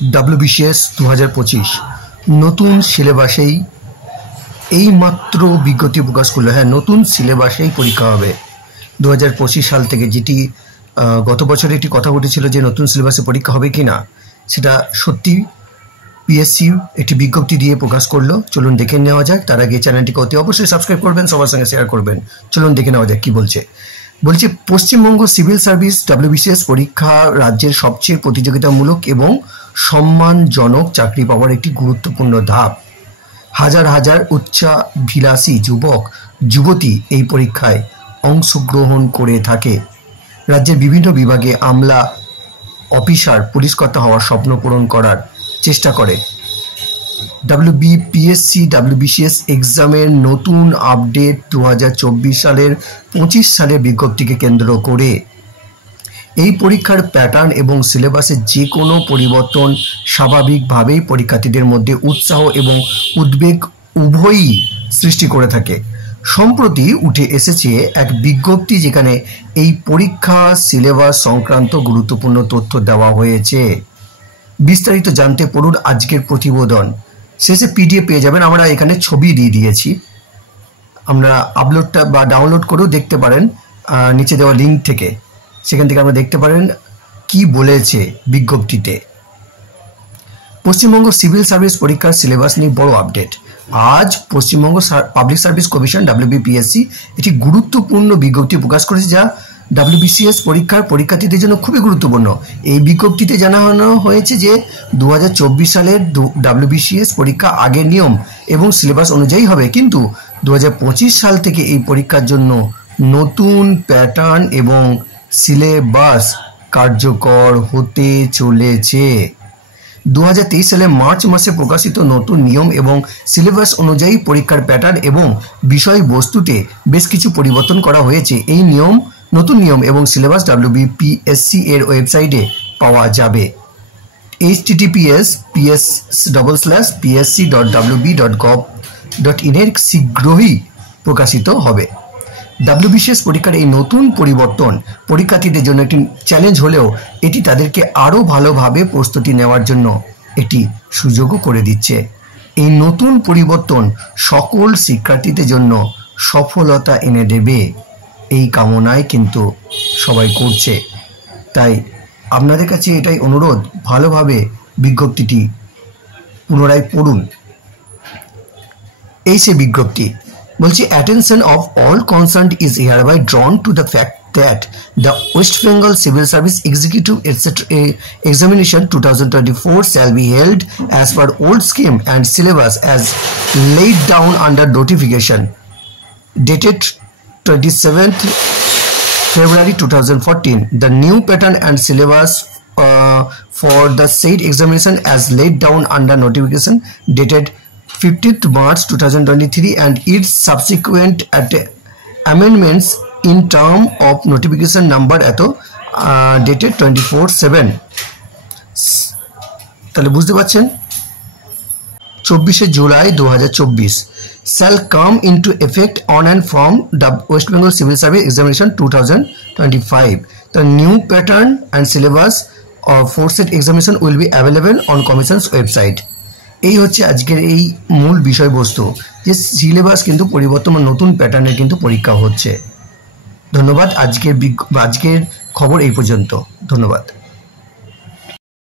WBCS 2025 নতুন সিলেবাসেই এই মাত্র বিজ্ঞপ্তি প্রকাশ করলো। হ্যাঁ, নতুন সিলেবাসেই পরীক্ষা হবে 2025 সাল থেকে। যেটি গত বছর একটি কথা উঠেছিল যে নতুন সিলেবাসে পরীক্ষা হবে কি না, সেটা সত্যি পিএসসি একটি বিজ্ঞপ্তি দিয়ে প্রকাশ করলো। চলুন দেখে নেওয়া যাক। তার আগে চ্যানেলটিকে অতি অবশ্যই সাবস্ক্রাইব করবেন, সবার সঙ্গে শেয়ার করবেন। চলুন দেখে নেওয়া যাক কি বলছে। পশ্চিমবঙ্গ সিভিল সার্ভিস WBCS পরীক্ষা রাজ্যের সবচেয়ে প্রতিযোগিতামূলক এবং সম্মানজনক চাকরি পাওয়ার একটি গুরুত্বপূর্ণ ধাপ। হাজার হাজার উচ্চাভিলাষী যুবক যুবতী এই পরীক্ষায় অংশগ্রহণ করে থাকে। রাজ্যের বিভিন্ন বিভাগে আমলা অফিসার পুলিশকর্তা হওয়ার স্বপ্ন পূরণ করার চেষ্টা করে। WBCS এক্সামের নতুন আপডেট 2024 সালের 25 সালের বিজ্ঞপ্তিকে কেন্দ্র করে এই পরীক্ষার প্যাটার্ন এবং সিলেবাসের যে কোনো পরিবর্তন স্বাভাবিকভাবেই পরীক্ষার্থীদের মধ্যে উৎসাহ এবং উদ্বেগ উভয়ই সৃষ্টি করে থাকে। সম্প্রতি উঠে এসেছে এক বিজ্ঞপ্তি যেখানে এই পরীক্ষা সিলেবাস সংক্রান্ত গুরুত্বপূর্ণ তথ্য দেওয়া হয়েছে। বিস্তারিত জানতে পড়ুন আজকের প্রতিবেদন। শেষে PDF পেয়ে যাবেন। আমরা এখানে ছবি দিয়ে দিয়েছি, আমরা আপলোডটা বা ডাউনলোড করেও দেখতে পারেন নিচে দেওয়া লিঙ্ক থেকে। সেখান থেকে আমরা দেখতে পারেন কি বলেছে বিজ্ঞপ্তিতে। পশ্চিমবঙ্গ সিভিল সার্ভিস পরীক্ষার সিলেবাস নিয়ে বড় আপডেট। আজ Paschimbanga public service commission WBPSC একটি গুরুত্বপূর্ণ বিজ্ঞপ্তি প্রকাশ করেছে, যা WBCS পরীক্ষার পরীক্ষার্থীদের জন্য খুবই গুরুত্বপূর্ণ। এই বিজ্ঞপ্তিতে জানানো হয়েছে যে 2024 সালের WBCS পরীক্ষা আগের নিয়ম এবং সিলেবাস অনুযায়ী হবে, কিন্তু 2025 সাল থেকে এই পরীক্ষার জন্য নতুন প্যাটার্ন এবং সিলেবাস কার্যকর হতে চলেছে। 2023 সালে মার্চ মাসে প্রকাশিত নতুন নিয়ম এবং সিলেবাস অনুযায়ী পরীক্ষার প্যাটার্ন এবং বিষয়বস্তুতে বেশ কিছু পরিবর্তন করা হয়েছে। এই নতুন নিয়ম এবং সিলেবাস WBPSC এর ওয়েবসাইটে পাওয়া যাবে। https://psc.wb.gov.in এর শীঘ্রই প্রকাশিত হবে। WBCS পরীক্ষার এই নতুন পরিবর্তন পরীক্ষার্থীদের জন্য একটি চ্যালেঞ্জ হলেও এটি তাদেরকে আরও ভালোভাবে প্রস্তুতি নেওয়ার জন্য একটি সুযোগও করে দিচ্ছে। এই নতুন পরিবর্তন সকল শিক্ষার্থীদের জন্য সফলতা এনে দেবে, এই কামনায় কিন্তু সবাই করছে। তাই আপনাদের কাছে এটাই অনুরোধ, ভালোভাবে বিজ্ঞপ্তিটি পুনরায় পড়ুন। এই সে বিজ্ঞপ্তি বলছি, attention of all concerned is hereby drawn to the fact that the West Bengal Civil Service Executive Examination 2024 shall be held as per old scheme and syllabus as laid down under notification dated 27th February 2014. The new pattern and syllabus for the said examination as laid down under notification dated 15th March 2023 and its subsequent amendments in term of notification number dated 24/7 তাহলে বুঝতে পারছেন 24 July 2024 shall come into effect on and from the West Bengal Civil Service Examination 2025. The new pattern and syllabus for said examination will be available on Commission's website. এই হচ্ছে আজকের এই মূল বিষয়বস্তু, যে সিলেবাস কিন্তু পরিবর্তন নতুন প্যাটার্নের কিন্তু পরীক্ষা হচ্ছে। ধন্যবাদ। আজকের খবর এই পর্যন্ত। ধন্যবাদ।